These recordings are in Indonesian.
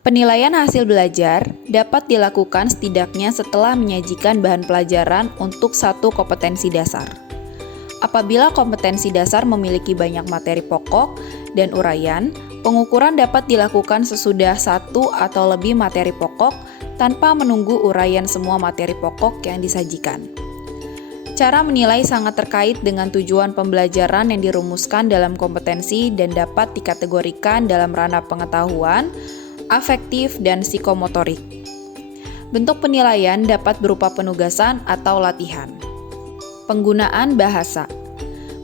Penilaian hasil belajar dapat dilakukan setidaknya setelah menyajikan bahan pelajaran untuk satu kompetensi dasar. Apabila kompetensi dasar memiliki banyak materi pokok dan uraian, pengukuran dapat dilakukan sesudah satu atau lebih materi pokok tanpa menunggu uraian semua materi pokok yang disajikan. Cara menilai sangat terkait dengan tujuan pembelajaran yang dirumuskan dalam kompetensi dan dapat dikategorikan dalam ranah pengetahuan, afektif, dan psikomotorik. Bentuk penilaian dapat berupa penugasan atau latihan. Penggunaan bahasa.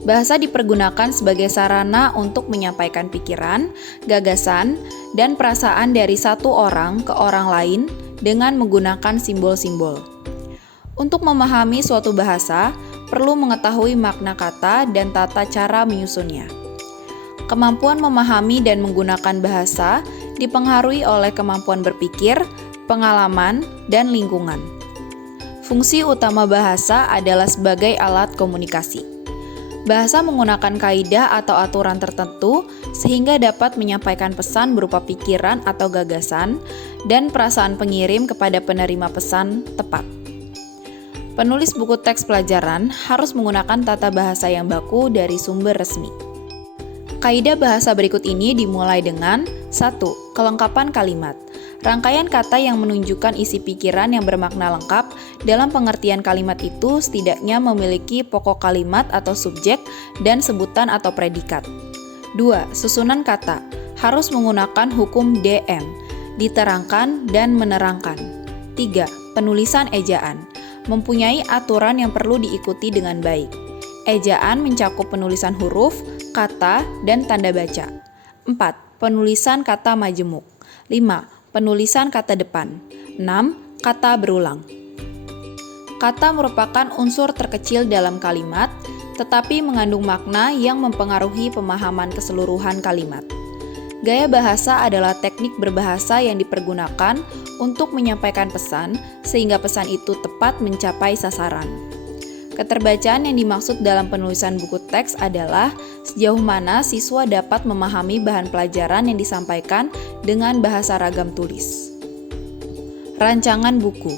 Bahasa dipergunakan sebagai sarana untuk menyampaikan pikiran, gagasan, dan perasaan dari satu orang ke orang lain dengan menggunakan simbol-simbol. Untuk memahami suatu bahasa, perlu mengetahui makna kata dan tata cara menyusunnya. Kemampuan memahami dan menggunakan bahasa dipengaruhi oleh kemampuan berpikir, pengalaman, dan lingkungan. Fungsi utama bahasa adalah sebagai alat komunikasi. Bahasa menggunakan kaidah atau aturan tertentu sehingga dapat menyampaikan pesan berupa pikiran atau gagasan dan perasaan pengirim kepada penerima pesan tepat. Penulis buku teks pelajaran harus menggunakan tata bahasa yang baku dari sumber resmi. Kaidah bahasa berikut ini dimulai dengan 1. Kelengkapan kalimat. Rangkaian kata yang menunjukkan isi pikiran yang bermakna lengkap dalam pengertian kalimat itu setidaknya memiliki pokok kalimat atau subjek dan sebutan atau predikat. 2. Susunan kata. Harus menggunakan hukum DM, diterangkan dan menerangkan. 3. Penulisan ejaan. Mempunyai aturan yang perlu diikuti dengan baik. Ejaan mencakup penulisan huruf, kata, dan tanda baca. 4. Penulisan kata majemuk. 5. Penulisan kata depan. 6. Kata berulang. Kata merupakan unsur terkecil dalam kalimat, tetapi mengandung makna yang mempengaruhi pemahaman keseluruhan kalimat. Gaya bahasa adalah teknik berbahasa yang dipergunakan untuk menyampaikan pesan, sehingga pesan itu tepat mencapai sasaran. Keterbacaan yang dimaksud dalam penulisan buku teks adalah sejauh mana siswa dapat memahami bahan pelajaran yang disampaikan dengan bahasa ragam tulis. Rancangan buku.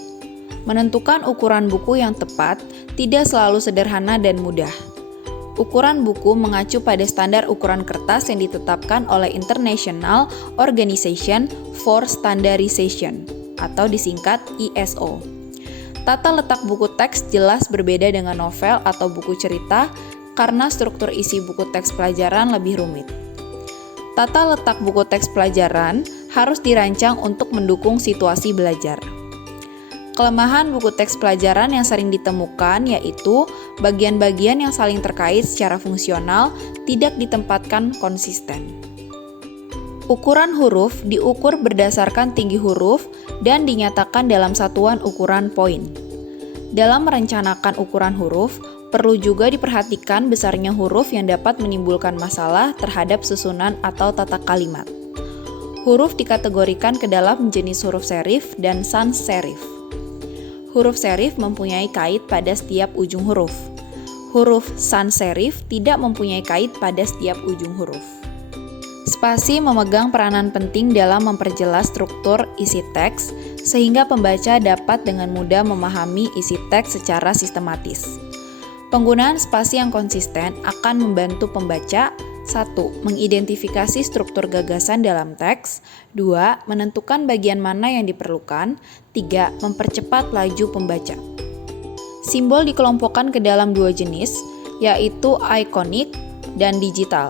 Menentukan ukuran buku yang tepat tidak selalu sederhana dan mudah. Ukuran buku mengacu pada standar ukuran kertas yang ditetapkan oleh International Organization for Standardization atau disingkat ISO. Tata letak buku teks jelas berbeda dengan novel atau buku cerita karena struktur isi buku teks pelajaran lebih rumit. Tata letak buku teks pelajaran harus dirancang untuk mendukung situasi belajar. Kelemahan buku teks pelajaran yang sering ditemukan yaitu bagian-bagian yang saling terkait secara fungsional tidak ditempatkan konsisten. Ukuran huruf diukur berdasarkan tinggi huruf dan dinyatakan dalam satuan ukuran poin. Dalam merencanakan ukuran huruf, perlu juga diperhatikan besarnya huruf yang dapat menimbulkan masalah terhadap susunan atau tata kalimat. Huruf dikategorikan ke dalam jenis huruf serif dan sans serif. Huruf serif mempunyai kait pada setiap ujung huruf. Huruf sans serif tidak mempunyai kait pada setiap ujung huruf. Spasi memegang peranan penting dalam memperjelas struktur isi teks, sehingga pembaca dapat dengan mudah memahami isi teks secara sistematis. Penggunaan spasi yang konsisten akan membantu pembaca 1. Mengidentifikasi struktur gagasan dalam teks. 2. Menentukan bagian mana yang diperlukan. 3. Mempercepat laju pembaca. Simbol dikelompokkan ke dalam dua jenis, yaitu ikonik dan digital.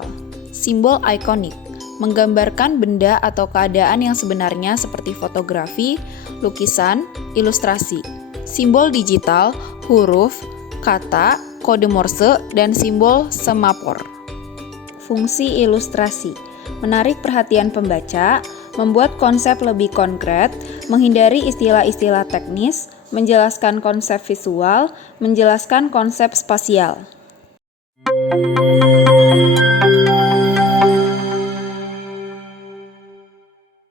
Simbol ikonik menggambarkan benda atau keadaan yang sebenarnya seperti fotografi, lukisan, ilustrasi. Simbol digital, huruf, kata, kode Morse, dan simbol semafor. Fungsi ilustrasi menarik perhatian pembaca, membuat konsep lebih konkret, menghindari istilah-istilah teknis, menjelaskan konsep visual, menjelaskan konsep spasial.